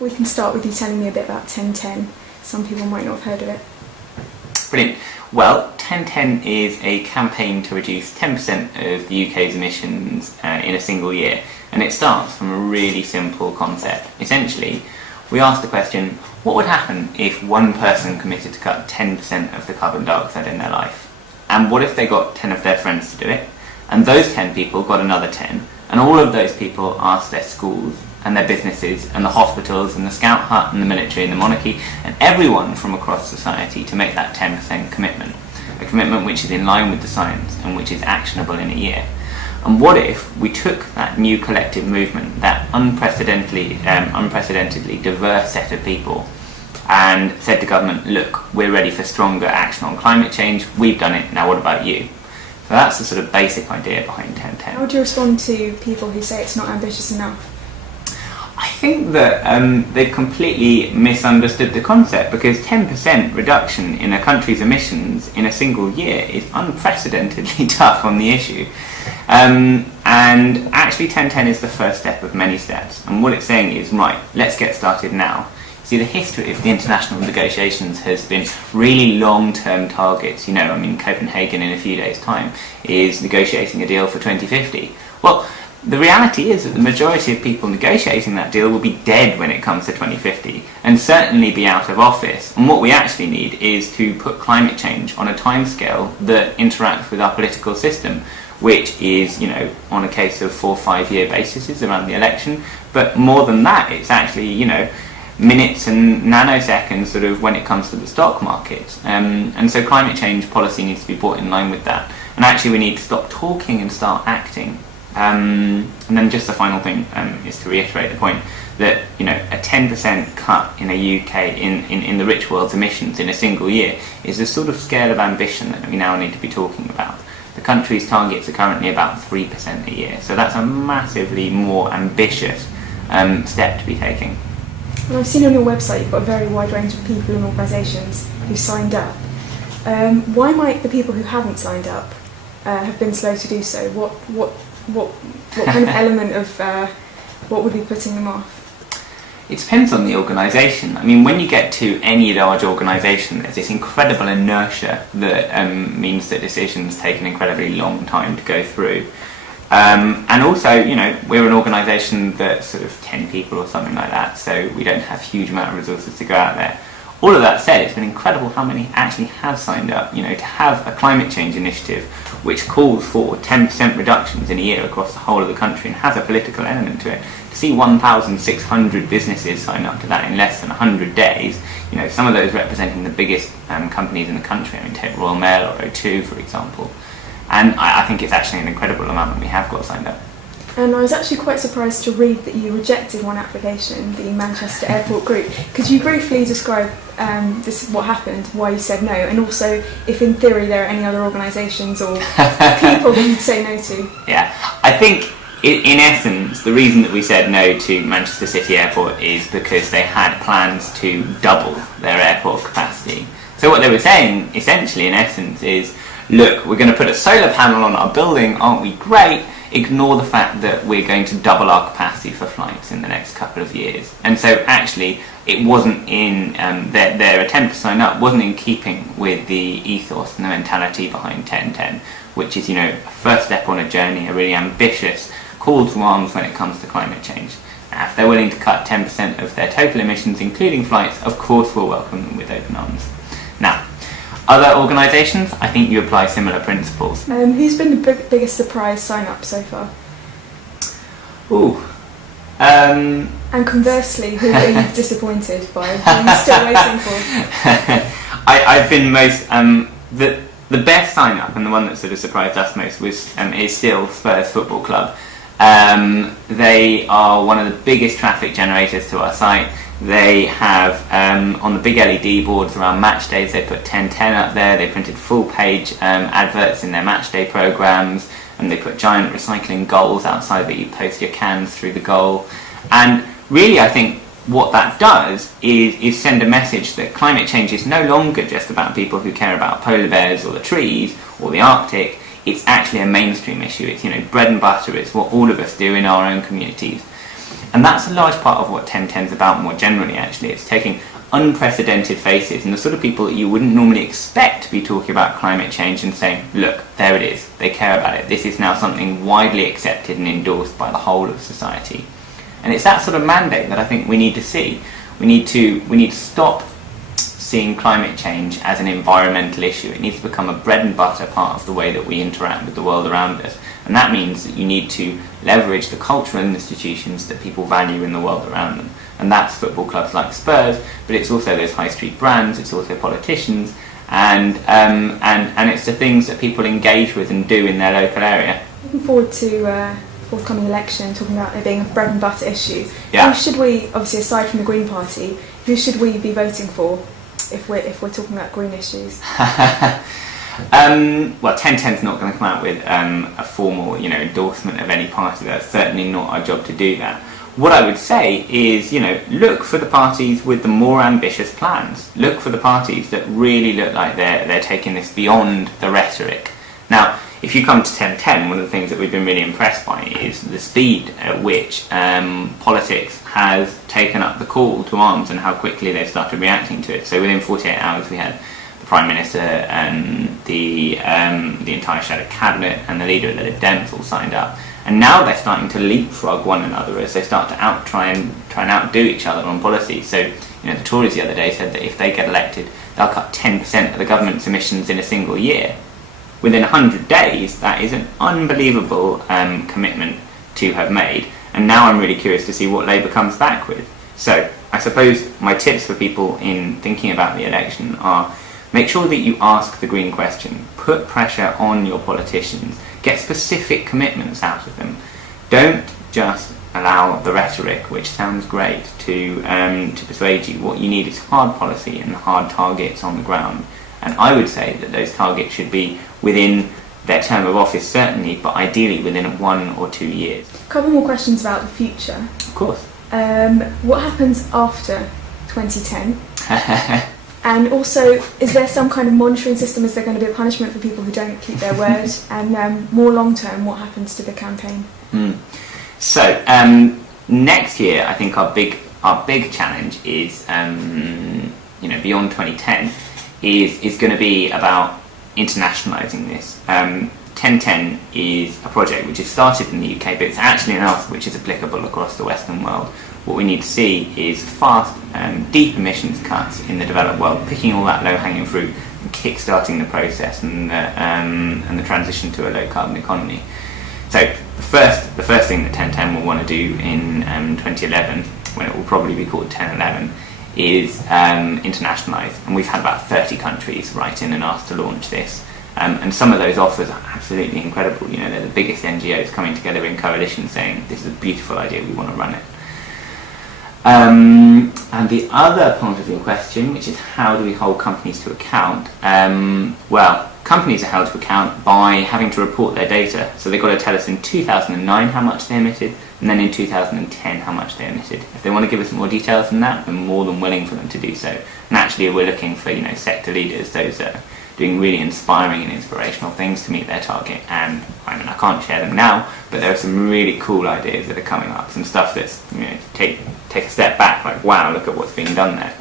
We can start with you telling me a bit about 1010. Some people might not have heard of it. Brilliant. Well, 1010 is a campaign to reduce 10% of the UK's emissions in a single year, and it starts from a really simple concept. Essentially, we ask the question, what would happen if one person committed to cut 10% of the carbon dioxide in their life? And what if they got 10 of their friends to do it? And those 10 people got another 10, and all of those people asked their schools and their businesses and the hospitals and the scout hut and the military and the monarchy and everyone from across society to make that 10% commitment. A commitment which is in line with the science and which is actionable in a year. And what if we took that new collective movement, that unprecedentedly diverse set of people, and said to government, look, we're ready for stronger action on climate change, we've done it, now what about you? So that's the sort of basic idea behind 1010. How do you respond to people who say it's not ambitious enough? I think that they've completely misunderstood the concept, because 10% reduction in a country's emissions in a single year is unprecedentedly tough on the issue. And actually 1010 is the first step of many steps, and what it's saying is, right, let's get started now. See, the history of the international negotiations has been really long-term targets. You know, I mean, Copenhagen in a few days' time is negotiating a deal for 2050. Well, the reality is that the majority of people negotiating that deal will be dead when it comes to 2050, and certainly be out of office. And what we actually need is to put climate change on a timescale that interacts with our political system, which is, you know, on a case of 4 or 5 year basis around the election. But more than that, it's actually, you know, minutes and nanoseconds sort of when it comes to the stock market. And so climate change policy needs to be brought in line with that. And actually we need to stop talking and start acting. And then just the final thing is to reiterate the point that, you know, a 10% cut in a UK in the rich world's emissions in a single year is the sort of scale of ambition that we now need to be talking about. The country's targets are currently about 3% a year, so that's a massively more ambitious step to be taking. And I've seen on your website you've got a very wide range of people and organisations who signed up. Why might the people who haven't signed up have been slow to do so? What kind of element of what would be putting them off? It depends on the organisation. I mean, when you get to any large organisation, there's this incredible inertia that means that decisions take an incredibly long time to go through. And also, you know, we're an organisation that's sort of 10 people or something like that, so we don't have huge amount of resources to go out there. All of that said, it's been incredible how many actually have signed up, you know, to have a climate change initiative which calls for 10% reductions in a year across the whole of the country and has a political element to it. To see 1,600 businesses sign up to that in less than 100 days, you know, some of those representing the biggest companies in the country, I mean, take Royal Mail or O2, for example. And I think it's actually an incredible amount that we have got signed up. And I was actually quite surprised to read that you rejected one application, the Manchester Airport Group. Could you briefly describe what happened, why you said no, and also if in theory there are any other organisations or people that you'd say no to? Yeah, I think in essence the reason that we said no to Manchester City Airport is because they had plans to double their airport capacity. So what they were saying essentially in essence is, look, we're going to put a solar panel on our building, aren't we great? Ignore the fact that we're going to double our capacity for flights in the next couple of years. And so actually it wasn't in their attempt to sign up wasn't in keeping with the ethos and the mentality behind 1010, which is, you know, a first step on a journey, a really ambitious call to arms when it comes to climate change. Now, if they're willing to cut 10% of their total emissions, including flights, of course we'll welcome them with open arms. Now, other organisations, I think you apply similar principles. Who's been the biggest surprise sign-up so far? Ooh. And conversely, who are you disappointed by? Who are you still waiting for? I've been most... the best sign-up, and the one that sort of surprised us most, is still Spurs Football Club. They are one of the biggest traffic generators to our site. They have, on the big LED boards around match days, they put 1010 up there, they printed full page adverts in their match day programmes, and they put giant recycling goals outside that you post your cans through the goal. And really I think what that does is send a message that climate change is no longer just about people who care about polar bears or the trees or the Arctic. It's actually a mainstream issue. It's, you know, bread and butter. It's what all of us do in our own communities. And that's a large part of what 1010 is about more generally, actually. It's taking unprecedented faces and the sort of people that you wouldn't normally expect to be talking about climate change and saying, look, there it is, they care about it, this is now something widely accepted and endorsed by the whole of society. And it's that sort of mandate that I think we need to see. We need to stop seeing climate change as an environmental issue. It needs to become a bread and butter part of the way that we interact with the world around us. And that means that you need to leverage the cultural institutions that people value in the world around them. And that's football clubs like Spurs, but it's also those high street brands, it's also politicians, and it's the things that people engage with and do in their local area. Looking forward to forthcoming election, talking about it being a bread and butter issue. Yeah. Who should we, obviously aside from the Green Party, who should we be voting for if we're talking about green issues? Well, 1010's not going to come out with a formal, endorsement of any party. That's certainly not our job to do that. What I would say is, look for the parties with the more ambitious plans. Look for the parties that really look like they're taking this beyond the rhetoric. Now, if you come to 1010, one of the things that we've been really impressed by is the speed at which politics has taken up the call to arms and how quickly they've started reacting to it. So within 48 hours we had the Prime Minister and the entire shadow cabinet and the leader of the Lib Dems all signed up. And now they're starting to leapfrog one another as they start to try and outdo each other on policy. So, the Tories the other day said that if they get elected, they'll cut 10% of the government's emissions in a single year. Within 100 days, that is an unbelievable commitment to have made. And now I'm really curious to see what Labour comes back with. So, I suppose my tips for people in thinking about the election are: make sure that you ask the green question, put pressure on your politicians, get specific commitments out of them. Don't just allow the rhetoric, which sounds great, to persuade you. What you need is hard policy and hard targets on the ground. And I would say that those targets should be within their term of office, certainly, but ideally within 1 or 2 years. A couple more questions about the future. Of course. What happens after 2010? And also, is there some kind of monitoring system? Is there going to be a punishment for people who don't keep their word? And more long term, what happens to the campaign? So next year, I think our big challenge is beyond 2010 is going to be about internationalising this. 1010 is a project which is started in the UK, but it's actually an offer which is applicable across the Western world. What we need to see is fast, deep emissions cuts in the developed world, picking all that low-hanging fruit and kick-starting the process and the transition to a low-carbon economy. So the first thing that 1010 will want to do in 2011, when it will probably be called 1011, is internationalise. And we've had about 30 countries write in and ask to launch this. And some of those offers are absolutely incredible. They're the biggest NGOs coming together in coalition saying, this is a beautiful idea, we want to run it. And the other part of your question, which is how do we hold companies to account? Well, companies are held to account by having to report their data. So they've got to tell us in 2009 how much they emitted, and then in 2010 how much they emitted. If they want to give us more details than that, we're more than willing for them to do so. And actually we're looking for sector leaders, those that are doing really inspiring and inspirational things to meet their target. And I can't share them now, but there are some really cool ideas that are coming up, some stuff that's take a step back, like wow, look at what's being done there.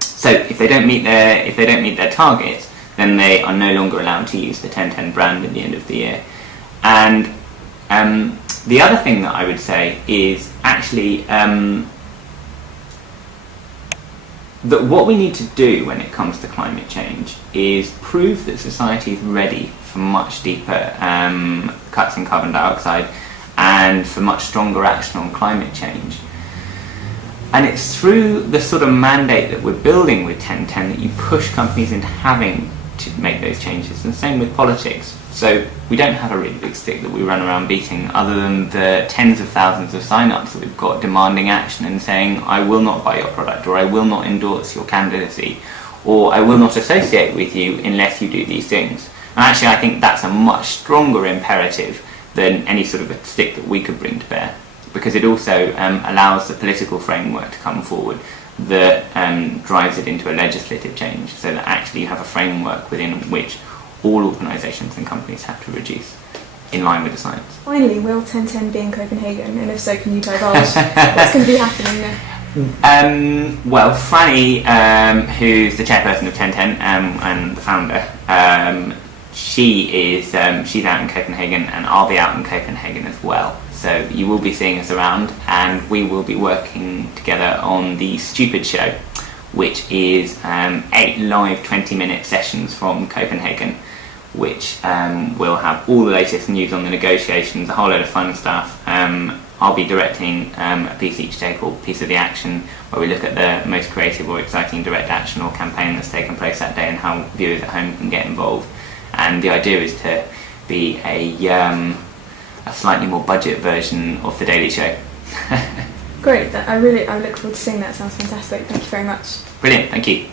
So if they don't meet their targets, then they are no longer allowed to use the 1010 brand at the end of the year. And the other thing that I would say is actually that what we need to do when it comes to climate change is prove that society is ready for much deeper cuts in carbon dioxide and for much stronger action on climate change. And it's through the sort of mandate that we're building with 1010 that you push companies into having to make those changes, and same with politics. So we don't have a really big stick that we run around beating, other than the tens of thousands of sign-ups that we've got demanding action and saying, I will not buy your product, or I will not endorse your candidacy, or I will not associate with you unless you do these things. And actually I think that's a much stronger imperative than any sort of a stick that we could bring to bear, because it also allows the political framework to come forward that drives it into a legislative change, so that actually you have a framework within which all organisations and companies have to reduce. in line with the science. Finally, will 1010 be in Copenhagen? And if so, can you divulge what's going to be happening there? Well, Franny, who's the chairperson of 1010 and the founder, she's out in Copenhagen, and I'll be out in Copenhagen as well. So you will be seeing us around, and we will be working together on the Stupid Show, which is 8 live 20-minute sessions from Copenhagen, which will have all the latest news on the negotiations, a whole load of fun stuff. I'll be directing a piece each day called Piece of the Action, where we look at the most creative or exciting direct action or campaign that's taken place that day and how viewers at home can get involved. And the idea is to be a slightly more budget version of The Daily Show. Great, I look forward to seeing that. Sounds fantastic. Thank you very much. Brilliant, thank you.